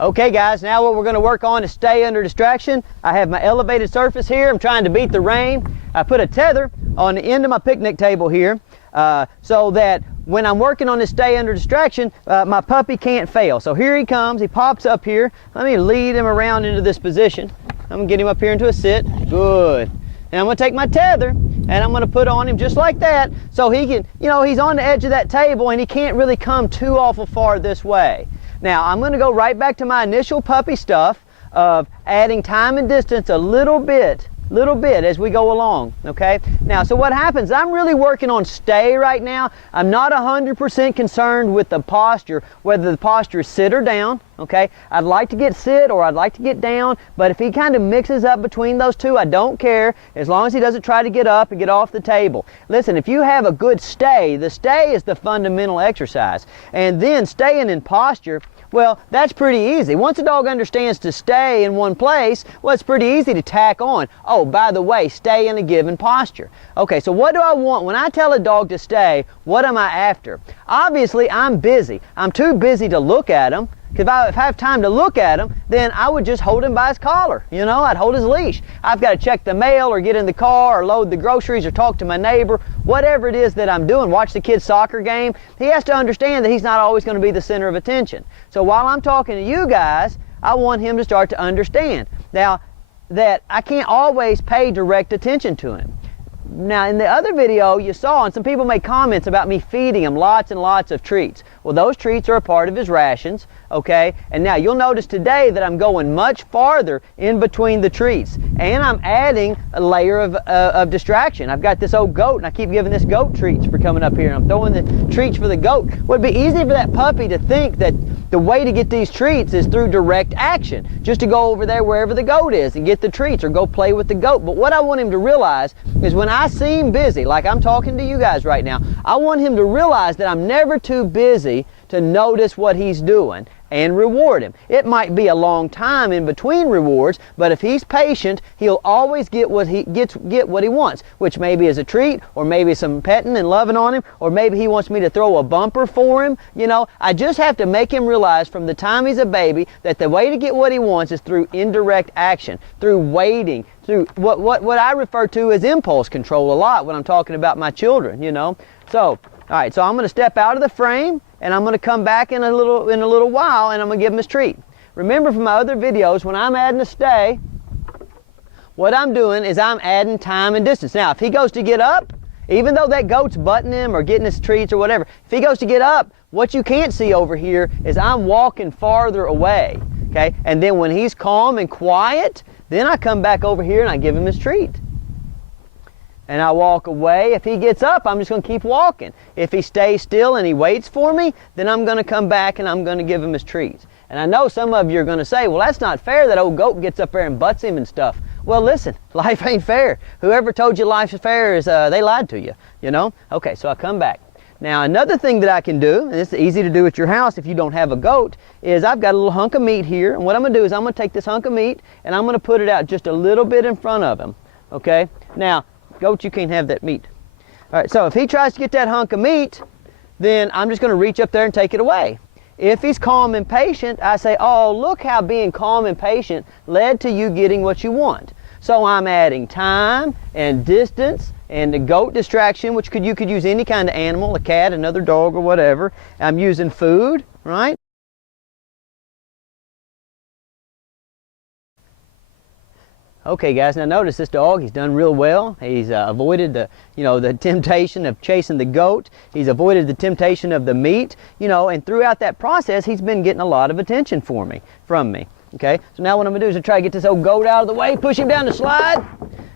Okay guys, now what we're going to work on is stay under distraction. I have my elevated surface here. I'm trying to beat the rain. I put a tether on the end of my picnic table here so that when I'm working on this stay under distraction, my puppy can't fail. So here he comes, he pops up here. Let me lead him around into this position. I'm going to get him up here into a sit. Good. And I'm going to take my tether and I'm going to put on him just like that so he can, he's on the edge of that table and he can't really come too awful far this way. Now, I'm going to go right back to my initial puppy stuff of adding time and distance a little bit as we go along, okay? Now, so what happens, I'm really working on stay right now. I'm not 100% concerned with the posture, whether the posture is sit or down, okay? I'd like to get sit or I'd like to get down, but if he kind of mixes up between those two, I don't care, as long as he doesn't try to get up and get off the table. Listen, if you have a good stay, the stay is the fundamental exercise. And then staying in posture, well, that's pretty easy. Once a dog understands to stay in one place, well, it's pretty easy to tack on. Oh, by the way, stay in a given posture. Okay, so what do I want? When I tell a dog to stay, what am I after? Obviously, I'm busy. I'm too busy to look at him. Because if I have time to look at him, then I would just hold him by his collar. I'd hold his leash. I've got to check the mail or get in the car or load the groceries or talk to my neighbor. Whatever it is that I'm doing, watch the kid's soccer game, he has to understand that he's not always going to be the center of attention. So while I'm talking to you guys, I want him to start to understand. Now, that I can't always pay direct attention to him. Now, in the other video you saw, and some people made comments about me feeding him lots and lots of treats. Well, those treats are a part of his rations, okay? And now you'll notice today that I'm going much farther in between the treats. And I'm adding a layer of distraction. I've got this old goat, and I keep giving this goat treats for coming up here. And I'm throwing the treats for the goat. Well, it'd be easy for that puppy to think that the way to get these treats is through direct action. Just to go over there wherever the goat is and get the treats or go play with the goat. But what I want him to realize is when I seem busy, like I'm talking to you guys right now, I want him to realize that I'm never too busy to notice what he's doing and reward him. It might be a long time in between rewards, but if he's patient, he'll always get what he wants, which maybe is a treat, or maybe some petting and loving on him, or maybe he wants me to throw a bumper for him. I just have to make him realize from the time he's a baby that the way to get what he wants is through indirect action, through waiting, through what I refer to as impulse control a lot when I'm talking about my children, So, all right, so I'm going to step out of the frame, and I'm going to come back in a little while, and I'm going to give him his treat. Remember from my other videos, when I'm adding a stay, what I'm doing is I'm adding time and distance. Now, if he goes to get up, even though that goat's butting him or getting his treats or whatever, if he goes to get up, what you can't see over here is I'm walking farther away, okay? And then when he's calm and quiet, then I come back over here and I give him his treat. And I walk away. If he gets up, I'm just going to keep walking. If he stays still and he waits for me, then I'm going to come back and I'm going to give him his treats. And I know some of you are going to say, well, that's not fair. That old goat gets up there and butts him and stuff. Well, listen, life ain't fair. Whoever told you life is fair is, they lied to you, Okay, so I come back. Now, another thing that I can do, and it's easy to do at your house if you don't have a goat, is I've got a little hunk of meat here. And what I'm going to do is I'm going to take this hunk of meat and I'm going to put it out just a little bit in front of him, okay? Now, goat, you can't have that meat. All right, so if he tries to get that hunk of meat, then I'm just going to reach up there and take it away. If he's calm and patient, I say, oh, look how being calm and patient led to you getting what you want. So I'm adding time and distance and the goat distraction, which you could use any kind of animal, a cat, another dog, or whatever. I'm using food, right? Okay guys, now notice this dog, he's done real well. He's avoided the temptation of chasing the goat. He's avoided the temptation of the meat, and throughout that process, he's been getting a lot of attention from me. Okay, so now what I'm going to do is try to get this old goat out of the way, push him down the slide.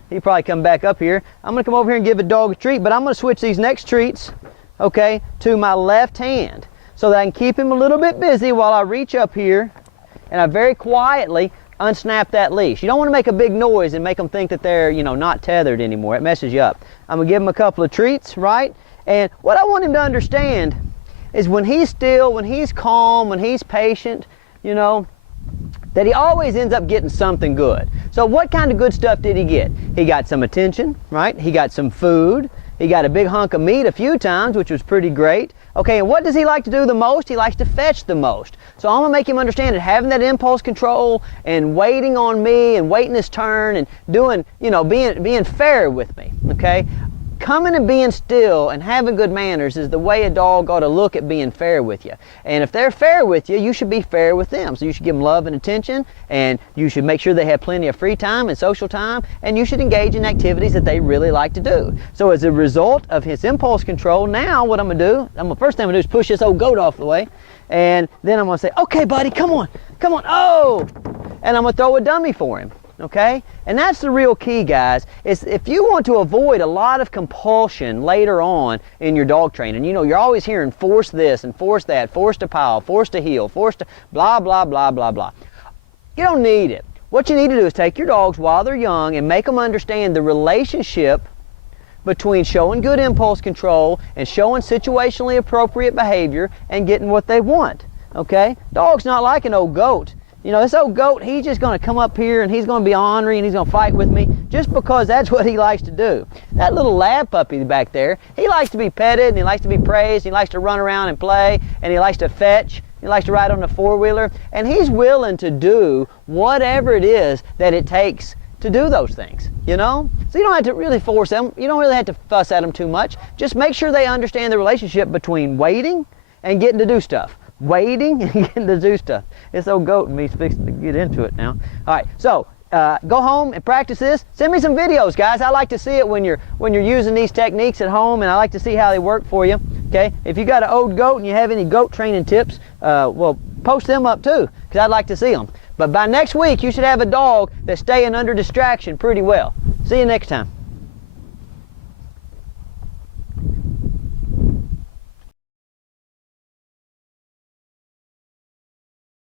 He'll probably come back up here. I'm going to come over here and give a dog a treat, but I'm going to switch these next treats, okay, to my left hand so that I can keep him a little bit busy while I reach up here and I very quietly unsnap that leash. You don't want to make a big noise and make them think that they're, not tethered anymore. It messes you up. I'm going to give him a couple of treats, right? And what I want him to understand is when he's still, when he's calm, when he's patient, that he always ends up getting something good. So what kind of good stuff did he get? He got some attention, right? He got some food. He got a big hunk of meat a few times, which was pretty great. Okay, and what does he like to do the most? He likes to fetch the most. So I'm going to make him understand that having that impulse control and waiting on me and waiting his turn and doing, you know, being fair with me, okay? Coming and being still and having good manners is the way a dog ought to look at being fair with you. And if they're fair with you, you should be fair with them. So you should give them love and attention, and you should make sure they have plenty of free time and social time, and you should engage in activities that they really like to do. So as a result of his impulse control, now what I'm going to do, first thing I'm going to do is push this old goat off the way, and then I'm going to say, okay buddy, come on, oh! And I'm going to throw a dummy for him. Okay? And that's the real key, guys, is if you want to avoid a lot of compulsion later on in your dog training. You know, you're always hearing force this and force that, force to pile, force to heel, force to blah, blah, blah, blah, blah. You don't need it. What you need to do is take your dogs while they're young and make them understand the relationship between showing good impulse control and showing situationally appropriate behavior and getting what they want. Okay? Dog's not like an old goat. You know, this old goat, he's just going to come up here and he's going to be ornery and he's going to fight with me just because that's what he likes to do. That little lab puppy back there, he likes to be petted and he likes to be praised. He likes to run around and play, and he likes to fetch. He likes to ride on the four-wheeler, and he's willing to do whatever it is that it takes to do those things, you know? So you don't have to really force them. You don't really have to fuss at them too much. Just make sure they understand the relationship between waiting and getting to do stuff. Waiting and getting to do stuff. This old goat and me's fixing to get into it now. All right, so go home and practice this. Send me some videos, guys. I like to see it when you're using these techniques at home, and I like to see how they work for you. Okay, if you got an old goat and you have any goat training tips, well, post them up too, because I'd like to see them. But by next week, you should have a dog that's staying under distraction pretty well. See you next time.